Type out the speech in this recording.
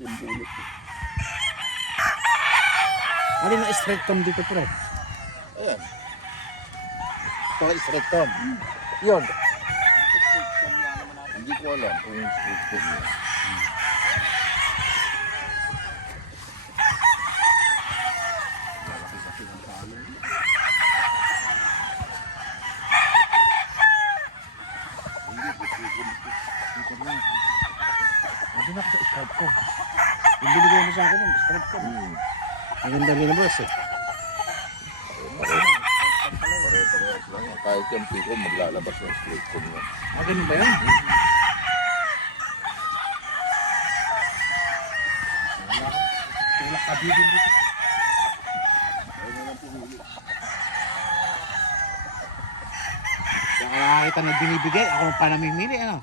yung bulot. Ano na straight cam dito, pre? Ayan. Pala straight cam. Yun. Hindi ko alam kung yung street food niya. Malaki-laki ng talo. Hindi ko sikon na. Hindi na ako sa straight cam. Yung binigay mo sa akin yung straight cam. Ang ganda nila, boss eh. Pare-parehas lang yan. Kahit yung piko maglalabas ng street food niya. Ah, ganun ba yan? Wala ka bibig dito. Ayun na lang pinili. Kaya nakakita ng binibigay, ako pa namimili, ano?